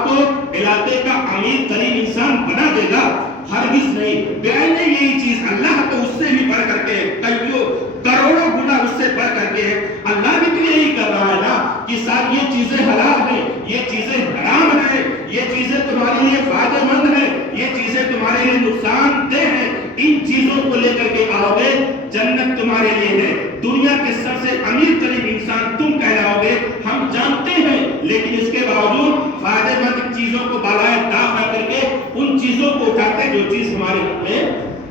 آپ کو علاقے کا امیر ترین انسان بنا دے گا؟ ہرگز نہیں۔ بیانے یہی چیز اللہ تو اس سے بھی بڑھ کر کے کئیوں کروڑوں گنا اس سے بڑھ کر کے ہے۔ اللہ بھی تو یہی کر رہا ہے نا کہ ساری یہ چیزیں حلال ہیں، یہ چیزیں حرام ہیں، یہ چیزیں تمہارے لیے فائدہ مند ہیں، یہ چیزیں تمہارے لیے نقصان دہ ہیں، ان چیزوں کو لے کر کے آؤ گے جنت تمہارے لیے ہے۔ دنیا کے سب سے امیر ترین انسان تم کہلاؤ گے، ہم جانتے ہیں، لیکن اس کے باوجود فائدہ مند چیزوں کو بالائے طاق رکھ کر کے ان چیزوں کو اٹھاتے جو چیز ہمارے حق میں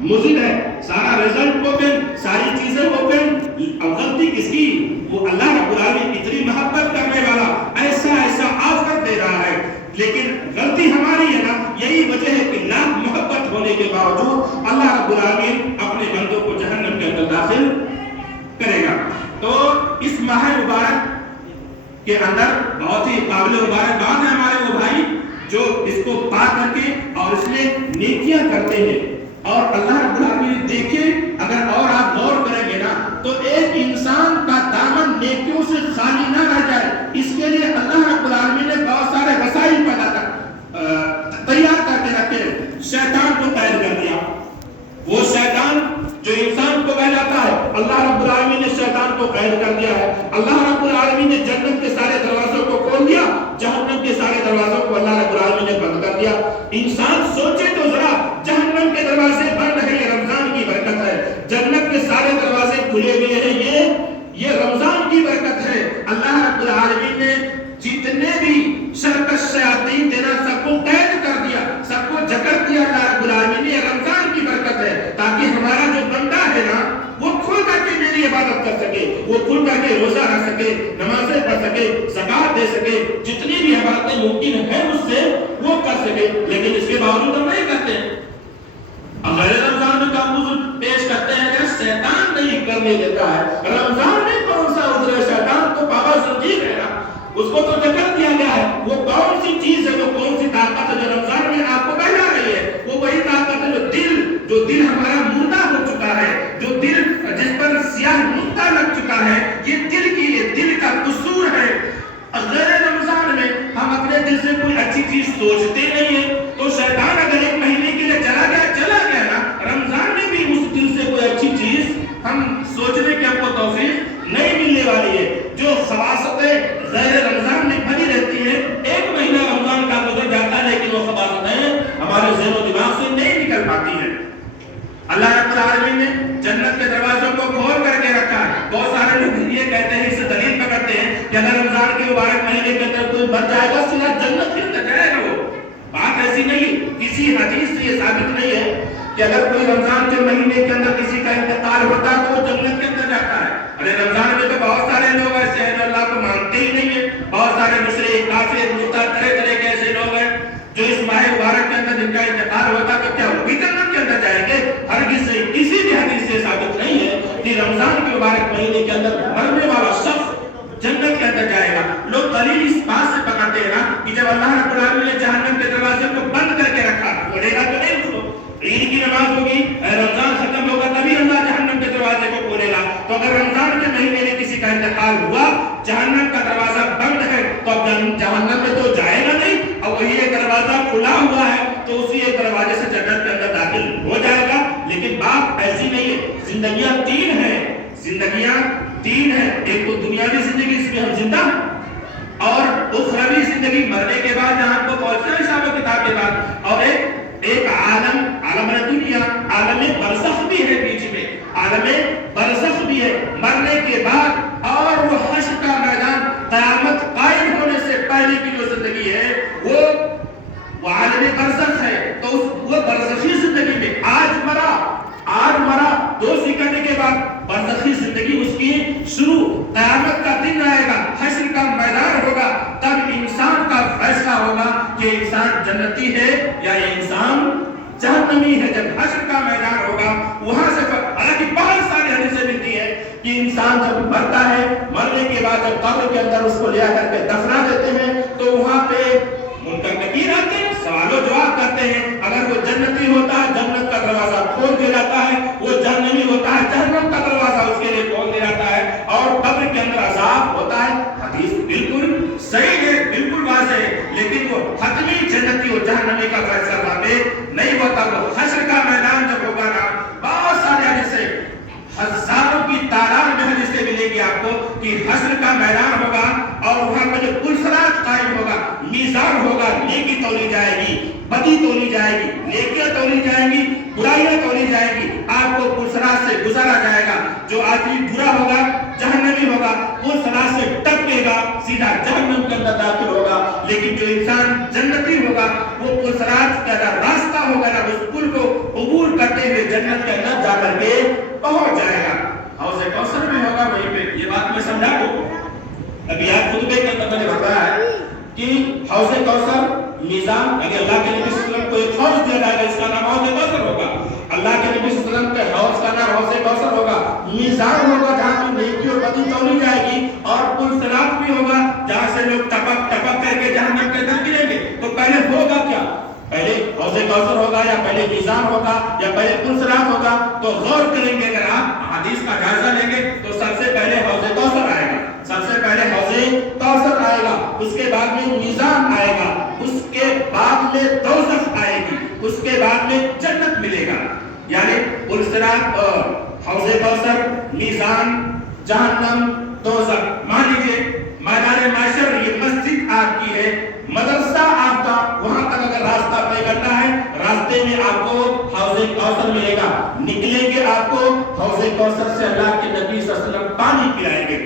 مضر ہے۔ سارا رزلٹ اوپن، ساری چیزیں اوپن، اب غلطی کس کی؟ وہ اللہ رب العالمین اتنی محبت کرنے والا ایسا ایسا آفر دے رہا ہے، لیکن غلطی ہماری ہے نا۔ یہی وجہ ہے کہ لاکھ محبت ہونے کے باوجود اللہ رب العالمین اپنے بندوں کو جہنم کے اندر داخل کرے گا۔ تو اس ماہ مبارک کے اندر بہت ہی قابل مبارکباد ہے ہمارے وہ بھائی جو اس کو پا کر کے اور اس میں نیکیاں کرتے ہیں۔ اور اللہ رب العالمین دیکھیں، اگر اور آپ غور کریں گے نا تو ایک انسان کا دامن نیکیوں سے خالی نہ رہ جائے، اس کے لیے اللہ رب العالمین نے بہت سارے وسائل تیار کر کے رکھے۔ شیطان کو قید کر دیا، وہ شیطان جو انسان کو بہلاتا ہے، اللہ رب العالمین نے شیطان کو قید کر دیا ہے۔ اللہ رب العالمین نے جنت کے سارے دروازوں کو کھول دیا، جہنم کے سارے دروازوں کو اللہ رب العالمین نے بند کر دیا۔ انسان سوچے تو ذرا، جہنم کے دروازے بند ہیں، یہ رمضان کی برکت ہے، جنت کے سارے دروازے کھلے ہوئے ہیں، یہ رمضان کی برکت ہے۔ اللہ رب العالمین نے جتنے بھی سرکش شیاطین تیرا سب کو قید کر دیا، سب کو جکڑ دیا اللہ رب العالمین نے، یہ رمضان کی برکت ہے، تاکہ ہمارا جو بندہ ہے نا وہ کھل کر کے میری عبادت کر سکے، وہ کھل کر کے روزہ رکھ سکے، نمازیں پڑھ سکے، زکات دے سکے، جتنی بھی عبادتیں ممکن ہیں اس سے وہ کر سکے۔ لیکن اس کے باوجود ہم نہیں کرتے ہیں، غیر رمضان میں کم پیش کرتے ہیں کہ شیطان نہیں کرنے دیتا ہے۔ رمضان میں کون سا عذر ہے؟ شیطان تو بابا زنجیر ہے نا، اس کو تو جکڑ دیا گیا ہے۔ وہ کون سی چیز ہے، وہ کون سی طاقت ہے جو رمضان میں آپ کو بہلا رہی ہے؟ وہ وہی طاقت ہے جو دل ہمارا مردہ ہو چکا ہے، جو دل جس پر سیاہ نقطہ لگ چکا ہے، یہ دل کا قصور ہے۔ غیر رمضان میں ہم اپنے دل سے کوئی اچھی چیز سوچتے نہیں ہیں، تو شیطان اگر ایک مہینے کے لیے چلا گیا نا، رمضان میں بھی اس دل سے کوئی اچھی چیز ہم سوچنے کی ہم کو توفیق نہیں ملنے والی ہے۔ جو خواستیں غیر رمضان میں بھری رہتی ہیں، ایک مہینہ رمضان کا گزر جاتا ہے لیکن وہ خواستیں ہمارے ذہن و دماغ سے نہیں نکل پاتی ہیں۔ اللہ رب العالمین نے جنت کے دروازوں کو کھول کر کے رکھا ہے۔ بہت سارے لوگ یہ کہتے ہیں، اس سے دلیل پکڑتے ہیں کہ اگر رمضان کے مبارک مہینے کے اندر کوئی مر جائے گا سیدھا جنت کے اندر جائے گا۔ وہ بات ایسی نہیں، کسی حدیث سے یہ ثابت نہیں ہے کہ اگر کوئی رمضان کے مہینے کے اندر کسی کا انتقال ہوتا ہے تو وہ جنت کے اندر جاتا ہے۔ ارے رمضان میں تو بہت سارے لوگ ایسے ہیں جو اللہ کو مانتے ہی نہیں ہیں، بہت سارے مشرک، کافر، مرتد، طرح کے ایسے لوگ ہیں جو اس ماہ مبارک کے اندر جن کا انتقال ہوتا تو کیا وہ بھی جنت کے اندر جائیں گے؟ ہرگز سے کسی بھی حدیث سے ثابت نہیں ہے کہ رمضان کے مبارک مہینے کے اندر مرنے والا شخص جنت کے اندر جائے گا۔ لوگ دلیل اس بات سے پکڑتے ہیں نا کہ جب اللہ رب العالمین نے جہنم کے دروازے کو بند کر کے رکھا، کھولے گا تو نہیں اس کو۔ عید کی نماز ہوگی، رمضان ختم ہوگا، تبھی اللہ جہنم کے دروازے کو کھولے گا۔ تو اگر رمضان کے مہینے میں کسی کا انتقال ہوا، جہنم کا دروازہ بند ہے، تو اب جہنم میں تو جائے گا نہیں، اور وہی ایک دروازہ کھلا ہوا ہے تو اسی ایک دروازے سے جنت کے اندر داخل ہو جائے گا۔ لیکن بات ایسی نہیں ہے، زندگیاں تین ہیں، ایک تو دنیاوی زندگی جس میں ہم زندہ ہیں، اور اخروی زندگی مرنے کے بعد جہاں کو پہنچنا حساب و کتاب کے بعد، اور ایک عالم دنیا، عالم برزخ بھی ہے، بیچ میں عالم برزخ بھی ہے مرنے کے بعد، اور وہ حشر کا میدان قیامت قائم ہونے سے پہلے کی جو زندگی ہے وہ عالم برزخ ہے۔ تو وہ برزخی زندگی میں آج مرا 2 سیکنڈ کے بعد برزخی زندگی اس کی شروع، قیامت کا دن آئے گا، حشر کا میدان ہوگا، تب انسان کا فیصلہ ہوگا کہ انسان جنتی ہے یا یہ انسان جہنمی ہے۔ جب حشر کا میدان ہوگا وہاں سے حالانکہ بہت ساری حدیثیں ملتی ہیں کہ انسان جب مرتا ہے، مرنے کے بعد جب قبر کے اندر اس کو لے کر کے دفنا دیتے ہیں تو وہاں پہ منکر نکیر آتے ہیں، سوال و جواب کرتے ہیں۔ اگر وہ جنتی ہوتا ہے جنت کا دروازہ کھول دیا جاتا ہے، وہ جہنمی ہوتا ہے جہنم کا دروازہ اس کے لیے کھول دیا جاتا ہے، اور قبر کے اندر عذاب ہوتا ہے۔ حدیث بالکل صحیح ہے، بالکل واضح ہے، لیکن وہ حتمی جنتی اور جہنمی کا فیصلہ وہاں پہ نہیں ہوتا. وہ حشر کا میدان جب ہوگا نا، بہت سارے حدیثیں، ہزاروں کی تعداد میں حدیثیں ملے گی آپ کو کہ حشر کا میدان ہوگا اور وہاں پہ جو پلسرات قائم ہوگا، میزان ہوگا، نیکی تولی جائے گی، بدی تولی جائے گی، نیکیاں تولی جائیں گی، برائیاں تولی جائیں گی. آپ کو پلسرات سے گزارا جائے گا. جو آدمی برا ہوگا جہنمی ہوگا، پلسرات سے ٹپکے گا، سیدھا جہنم کے اندر داخل ہوگا. لیکن جو انسان جنتی ہوگا وہ پلسرات کا راستہ ہوگا نا، اس پل کو عبور کرتے ہوئے جنت کے اندر جا کر کے پہنچ جائے گا. حوض کوثر میں ہوگا وہیں پہ. یہ بات میں سمجھا دوں. ابھی آپ خطبے کے اندر میں نے بتایا ہے کہ حوض کوثر میزان، اگر اللہ کے نبی صلی اللہ علیہ وسلم کو ایک حوض دیا جائے گا، اس کا نام حوض کوثر ہوگا. اللہ کے نبی صلی اللہ علیہ وسلم کے حوض کا نام حوض کوثر ہوگا. میزان ہوگا جہاں پہ نیکی اور بدی تولی جائے گی، اور پل صراط بھی ہوگا جہاں سے لوگ ٹپک ٹپک کر کے جہنم کے اندر گریں گے. تو پہلے ہوگا کیا؟ پہلے حوض کوثر ہوگا یا پہلے میزان ہوگا یا پہلے پل صراط ہوگا؟ تو غور کریں گے، اگر آپ حدیث کا جائزہ لیں گے تو سب سے پہلے حوض کوثر آئے گا. سب سے پہلے حوض کوثر آئے گا، اس کے بعد میں میزان آئے گا، اس کے بعد میں دوزخ آئے گی، اس کے بعد میں جنت ملے گا. یعنی پل صراط اور حوض کوثر، میزان، جہنم، دوزخ. مان لیجیے میدان محشر یہ مسجد آپ کی ہے، مدرسہ آپ کا، وہاں تک اگر راستہ طے کرنا ہے، راستے میں آپ کو حوض کوثر ملے گا. نکلیں گے آپ کو حوض کوثر سے اللہ کے نبی صلی اللہ علیہ وسلم پانی پلائیں گے.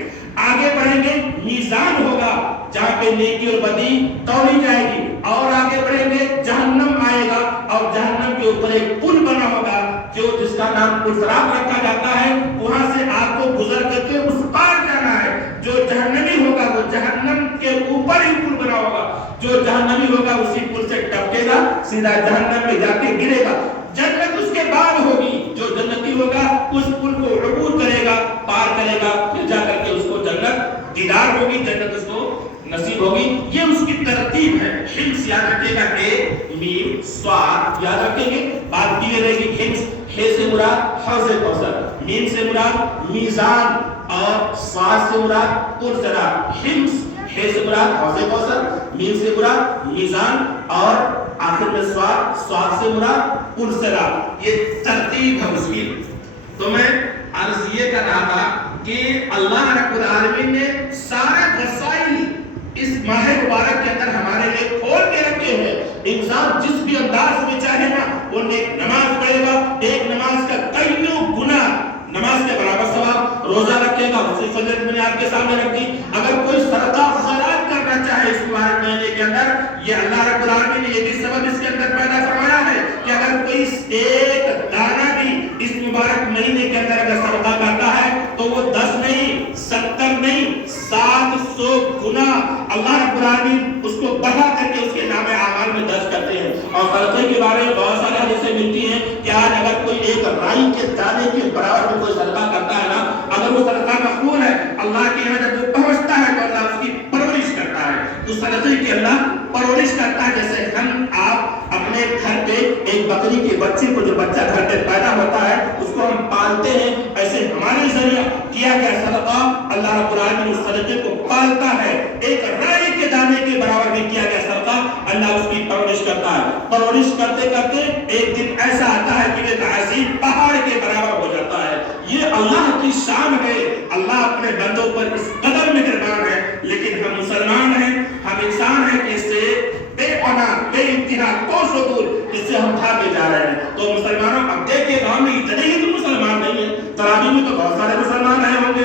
آگے بڑھیں گے، میزان ہوگا جہاں پہ نیکی اور بدی تولی جائے گی. اور آگے بڑھیں گے، جہنم آئے گا اور جہنم کے اوپر ایک پل بنا ہوگا جو جس کا نام پل صراط رکھا جاتا ہے. وہاں سے آپ کو گزر کر کے اس پار جانا ہے. جو جہنمی ہوگا وہ جہنم کے اوپر ہی پل بنا ہوگا، جو جہنمی ہوگا اسی پل سے ٹپکے گا، سیدھا جہنم میں جا کے گرے گا. جنت اس کے بعد ہوگی. جو جنتی ہوگا اس پل کو عبور کرے گا، پار کرے گا، پھر جا کر کے اس کو جنت دیدار ہوگی، جنت اس کو نصیب ہوگی. یہ اس کی ترتیب ہے. حمص یاد رکھے گا، اے میم صاد یاد رکھیں گے. بات کی رہے گی حمص، ح سے مراد حوض کوثر، میم سے مراد میزان اور صاد سے مراد پل صراط. حمص، ح سے مراد حوض کوثر، میم سے مراد میزان اور آخر میں صاد سے مراد پل صراط. یہ ترتیب ہے اس کی. تو میں عرض یہ کر رہا تھا کہ اللہ رب العالمین نے سارے وسائل اس ماہ مبارک کے اندر ہمارے لیے کھول کے رکھے ہیں. انسان جس بھی انداز میں چاہے نا وہ نماز پڑھے گا، ایک نماز کا کئیوں گنا نماز کے برابر ثواب. روزہ رکھے گا، اسی فضیلت میں نے آپ کے سامنے رکھ دی. اگر کوئی صدقہ خیرات کرنا چاہے اس مبارک مہینے کے اندر، یہ اللہ رب العالمین نے یہ بھی سبب اس کے اندر پیدا فرمایا ہے کہ اگر کوئی ایک دانہ بھی اس مبارک مہینے کے اندر اگر صدقہ کرتا ہے تو وہ 10 نہیں، 70 نہیں، 700 گنا اللہ رب العالمین اس کو بڑھا کر کے اس کے نام اعمال میں درج کرتے ہیں. اور صدقے کے بارے میں بہت سارے حدیثیں ملتی ہیں کہ آج اگر کوئی ایک رائی کے دانے کے برابر میں کوئی صدقہ کرتا ہے نا، اگر وہ صدقہ مقبول ہے، اللہ کے یہاں جب وہ پہنچتا ہے تو اللہ اس کی پرورش کرتا ہے. تو صدقے کی اللہ پرورش کرتا ہے. جیسے ہم آپ اپنے گھر پہ ایک بکری کے بچے کو، جو بچہ گھر پہ پیدا ہوتا ہے اس کو ہم پالتے ہیں، ایسے ہمارے ذریعہ کیا گیا صدقہ اللہ رب العالمین اس صدقے کو پالتا ہے. ایک رائی کے دانے کے برابر میں کیا گیا صدقہ اللہ اس کی پرورش کرتا ہے. پرورش کرتے کرتے ایک دن ایسا آتا ہے کہ ایک عظیم پہاڑ کے برابر ہو جاتا ہے. یہ اللہ کی شان ہے. اللہ اپنے بندوں پر اس قدر مہربان ہے. لیکن ہم مسلمان ہیں، ہم انسان ہیں کہ اس سے بے پناہ بے انتہا کوس و دور اس سے ہم بھاگے جا رہے ہیں. تو مسلمانوں اب دیکھیے گاؤں میں اتنے ہی تو مسلمان نہیں ہیں، تراویح میں تو بہت سارے مسلمان رہے ہوں گے،